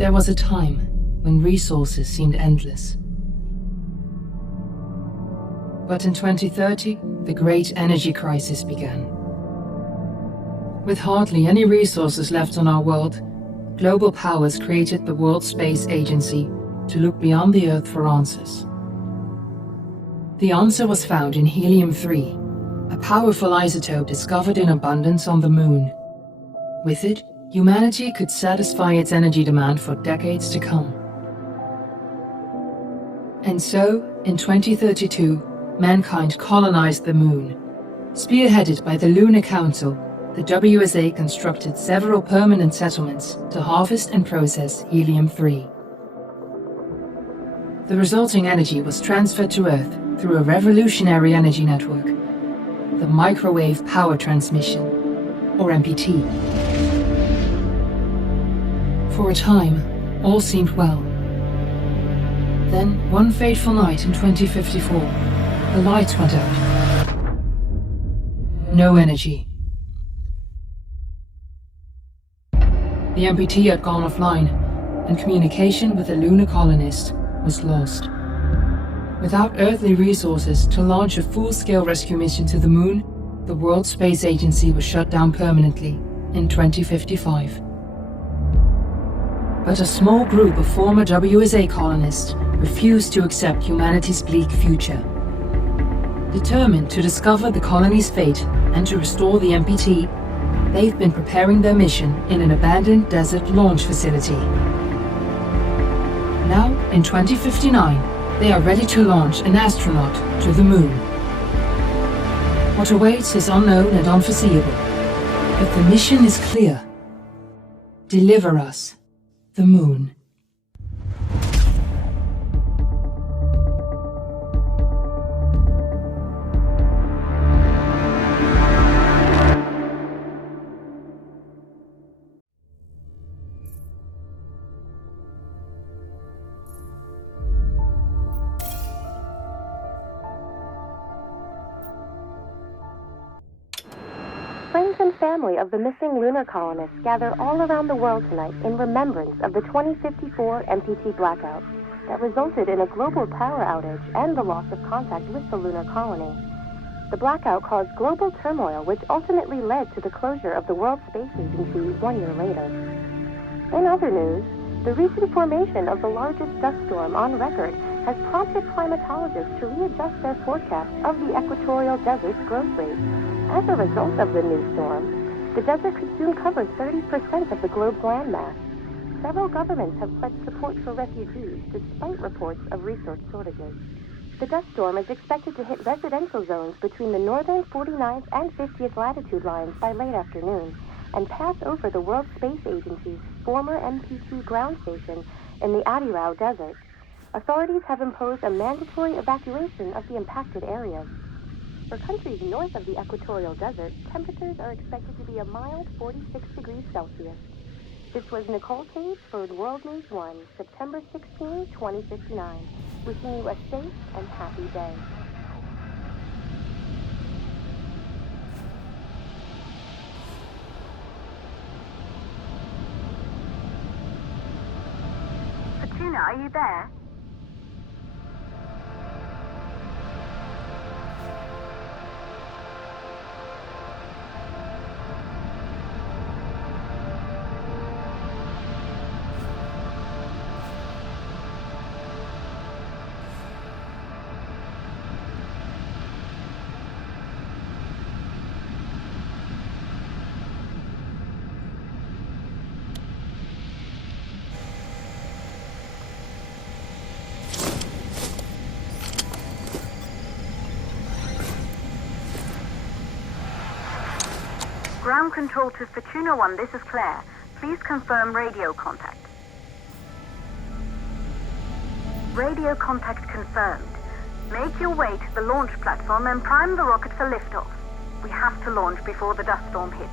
There was a time when resources seemed endless. But in 2030, the great energy crisis began. With hardly any resources left on our world, global powers created the World Space Agency to look beyond the Earth for answers. The answer was found in helium-3, a powerful isotope discovered in abundance on the Moon. With it, humanity could satisfy its energy demand for decades to come. And so, in 2032, mankind colonized the Moon. Spearheaded by the Lunar Council, the WSA constructed several permanent settlements to harvest and process helium-3. The resulting energy was transferred to Earth through a revolutionary energy network, the Microwave Power Transmission, or MPT. For a time, all seemed well. Then, one fateful night in 2054, the lights went out. No energy. The MPT had gone offline, and communication with the lunar colonist was lost. Without earthly resources to launch a full-scale rescue mission to the Moon, the World Space Agency was shut down permanently in 2055. But a small group of former WSA colonists refused to accept humanity's bleak future. Determined to discover the colony's fate and to restore the MPT, they've been preparing their mission in an abandoned desert launch facility. Now, in 2059, they are ready to launch an astronaut to the Moon. What awaits is unknown and unforeseeable, but the mission is clear. Deliver us the Moon. Friends and family of the missing lunar colonists gather all around the world tonight in remembrance of the 2054 MPT blackout that resulted in a global power outage and the loss of contact with the lunar colony. The blackout caused global turmoil, which ultimately led to the closure of the World Space Agency 1 year later. In other news, the recent formation of the largest dust storm on record has prompted climatologists to readjust their forecast of the equatorial desert's growth rate. As a result of the new storm, the desert could soon cover 30% of the globe's landmass. Several governments have pledged support for refugees despite reports of resource shortages. The dust storm is expected to hit residential zones between the northern 49th and 50th latitude lines by late afternoon and pass over the World Space Agency's former MPT ground station in the Adirau Desert. Authorities have imposed a mandatory evacuation of the impacted areas. For countries north of the equatorial desert, temperatures are expected to be a mild 46 degrees Celsius. This was Nicole Cage for World News 1, September 16, 2059. Wishing you a safe and happy day. Fortuna, are you there? Ground control to Fortuna 1, this is Claire. Please confirm radio contact. Radio contact confirmed. Make your way to the launch platform and prime the rocket for liftoff. We have to launch before the dust storm hits.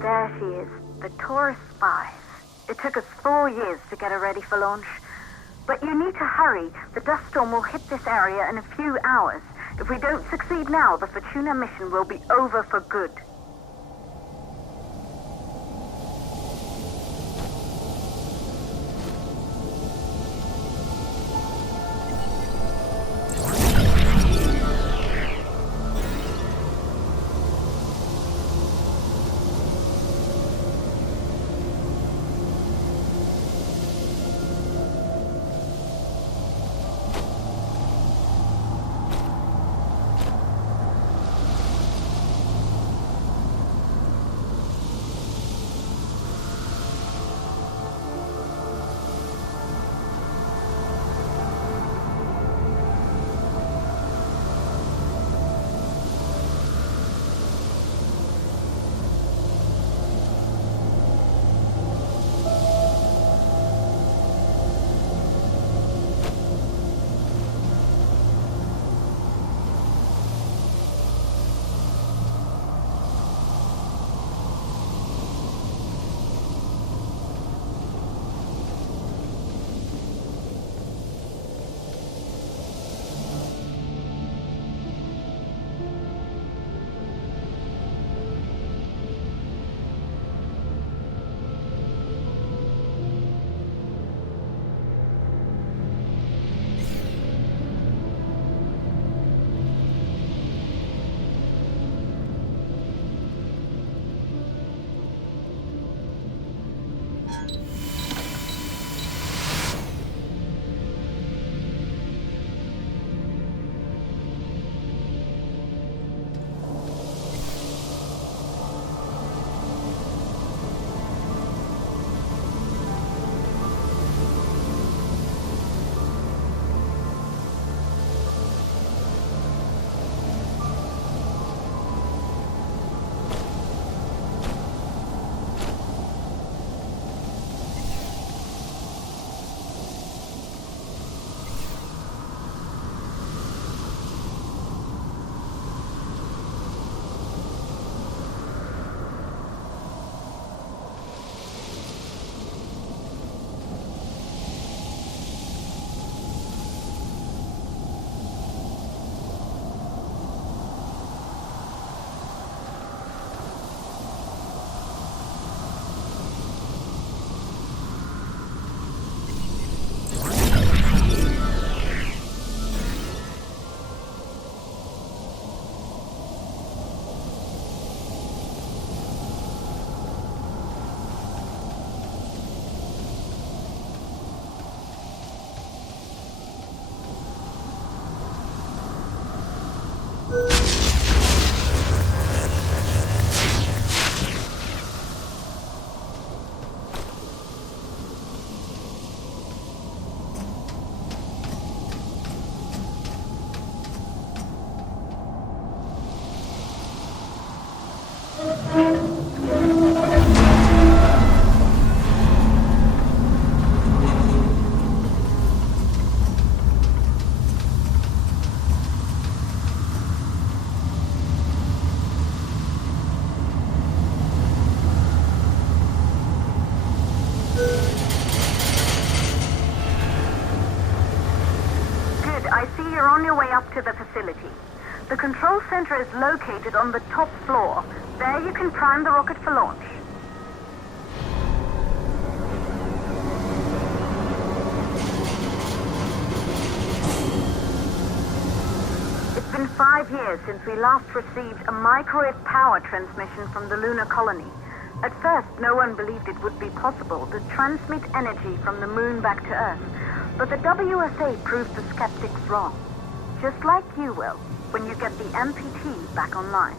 There she is, the Taurus 5. It took us 4 years to get her ready for launch. But you need to hurry. The dust storm will hit this area in a few hours. If we don't succeed now, the Fortuna mission will be over for good. You're on your way up to the facility. The control center is located on the top floor. There you can prime the rocket for launch. It's been 5 years since we last received a microwave power transmission from the lunar colony. At first, no one believed it would be possible to transmit energy from the moon back to Earth. But the WSA proved the skeptics wrong. Just like you will, when you get the MPT back online.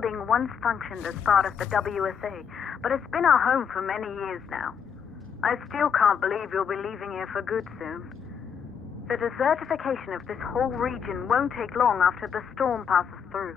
building once functioned as part of the WSA, but it's been our home for many years now. I still can't believe you'll be leaving here for good soon. The desertification of this whole region won't take long after the storm passes through.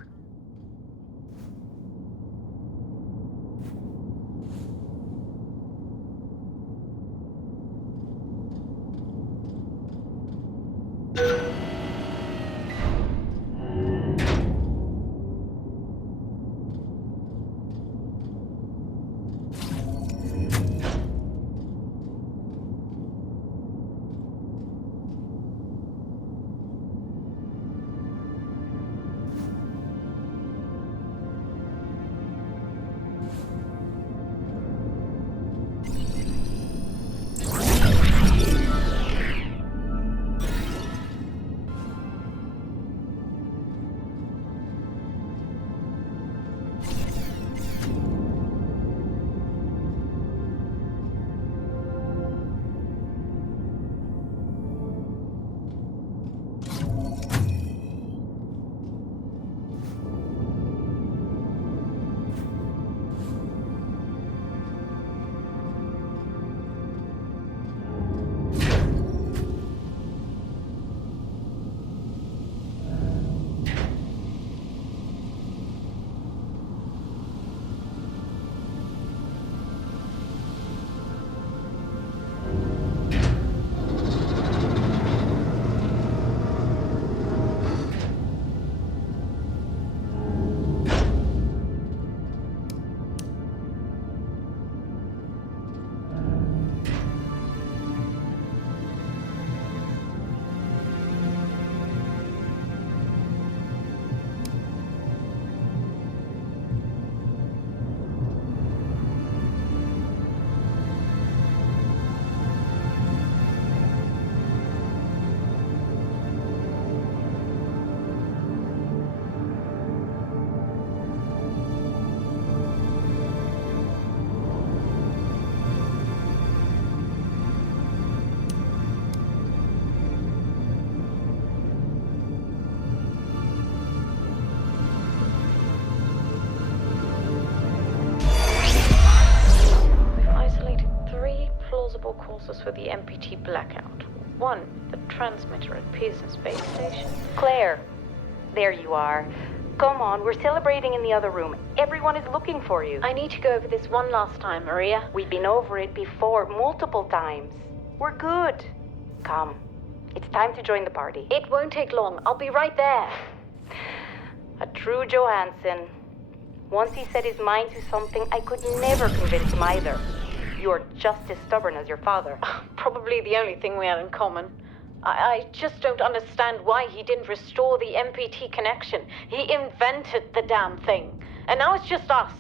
Causes for the MPT blackout. 1, the transmitter at Pearson Space Station. Claire, there you are. Come on, we're celebrating in the other room. Everyone is looking for you. I need to go over this one last time, Maria. We've been over it before, multiple times. We're good. Come, it's time to join the party. It won't take long. I'll be right there. A true Johansson. Once he set his mind to something, I could never convince him either. You're just as stubborn as your father. Probably the only thing we had in common. I just don't understand why he didn't restore the MPT connection. He invented the damn thing. And now it's just us.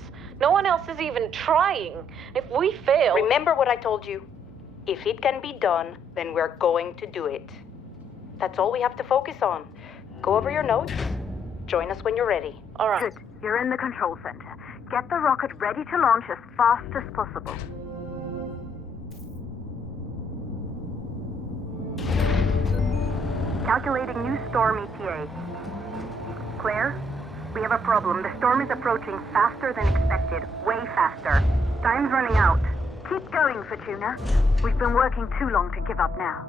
No one else is even trying. If we fail... Remember what I told you. If it can be done, then we're going to do it. That's all we have to focus on. Go over your notes. Join us when you're ready. All right. Good. You're in the control center. Get the rocket ready to launch as fast as possible. Calculating new storm ETA. Claire, we have a problem. The storm is approaching faster than expected. Way faster. Time's running out. Keep going, Fortuna. We've been working too long to give up now.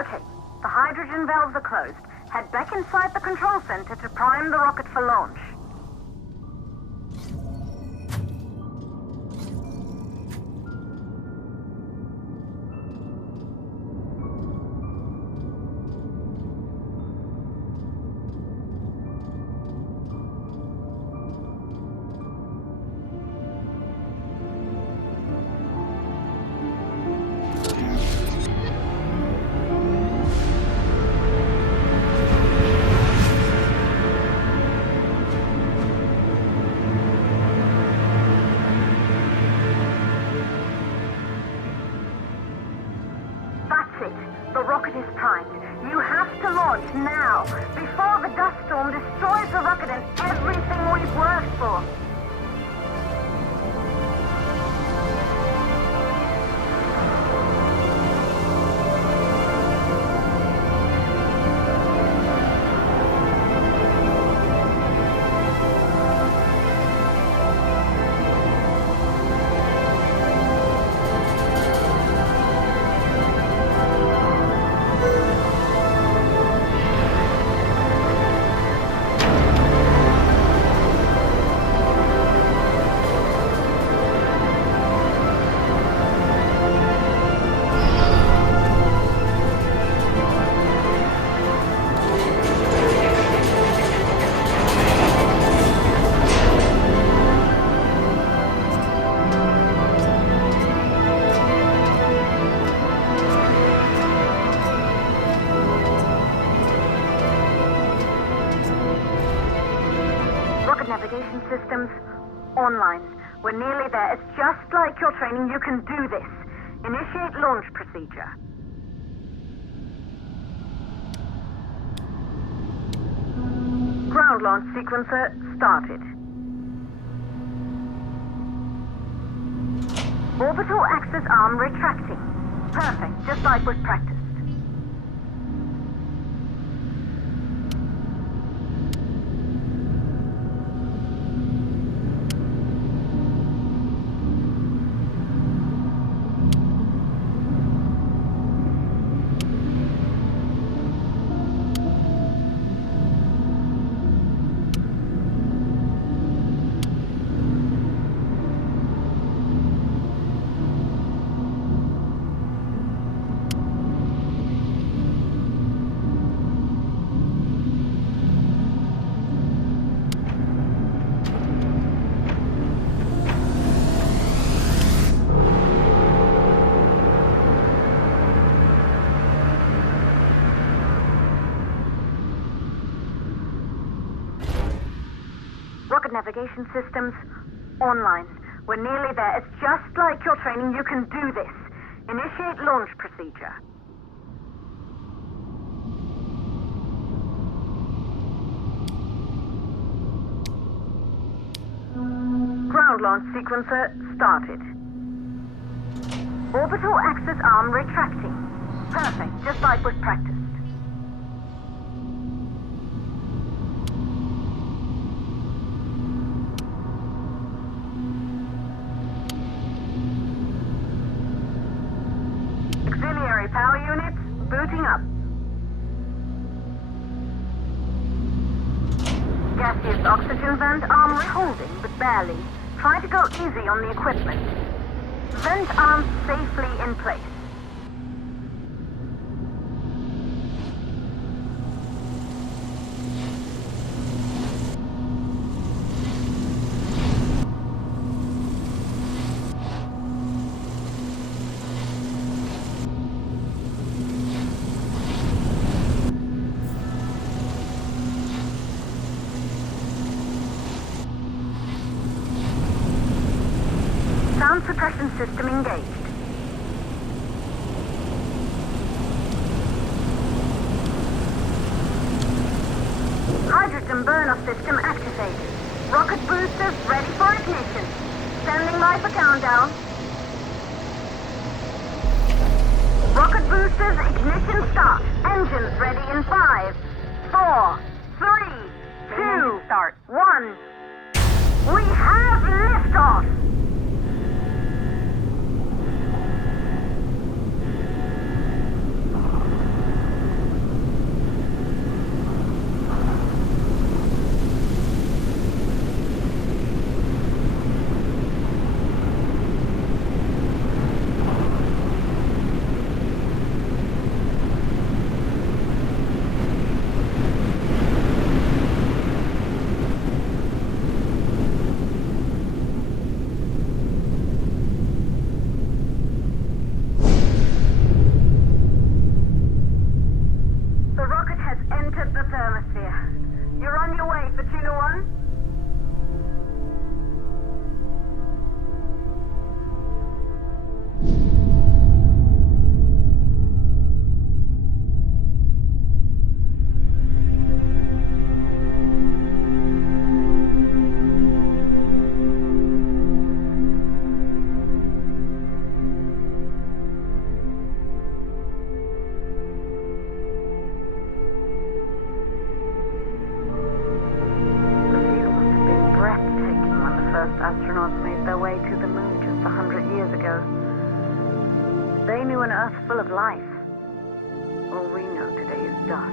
Okay, the hydrogen valves are closed. Head back inside the control center to prime the rocket for launch. The rocket is primed. You have to launch now, before the dust storm destroys the rocket and everything we've worked for. Navigation systems online. We're nearly there. It's just like your training. You can do this. Initiate launch procedure. Ground launch sequencer started. Orbital axis arm retracting. Perfect, just like was practiced. Rocket navigation systems online. We're nearly there. It's just like your training. You can do this. Initiate launch procedure. Ground launch sequencer started. Orbital axis arm retracting. Perfect, just like was practiced. Auxiliary power units booting up. Gaseous oxygen vent arm holding, but barely. Try to go easy on the equipment. Vent arms safely in place. Sound suppression system engaged. Hydrogen burn-off system activated. Rocket boosters ready for ignition. Standing by for countdown. Rocket boosters ignition start. Engines ready in 5, 4, 3, 2, start. 1. We have liftoff! full of life. All we know today is dust.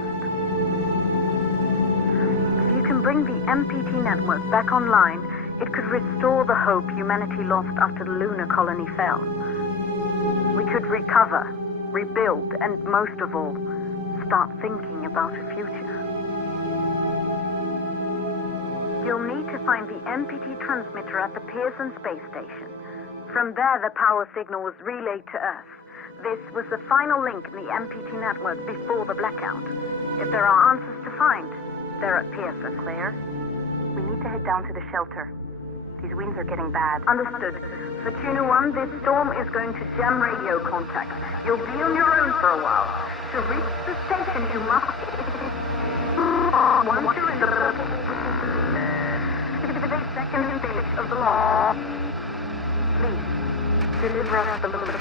If you can bring the MPT network back online, it could restore the hope humanity lost after the lunar colony fell. We could recover, rebuild, and most of all, start thinking about a future. You'll need to find the MPT transmitter at the Pearson space station. From there, the power signal was relayed to Earth. This was the final link in the MPT network before the blackout. If there are answers to find, they're at Pearson. Claire? We need to head down to the shelter. These winds are getting bad. Understood. For Tuna 1, this storm is going to jam radio contact. You'll be on your own for a while. To reach the station, you must... Once you're in the second stage of the law, please, deliver us the look.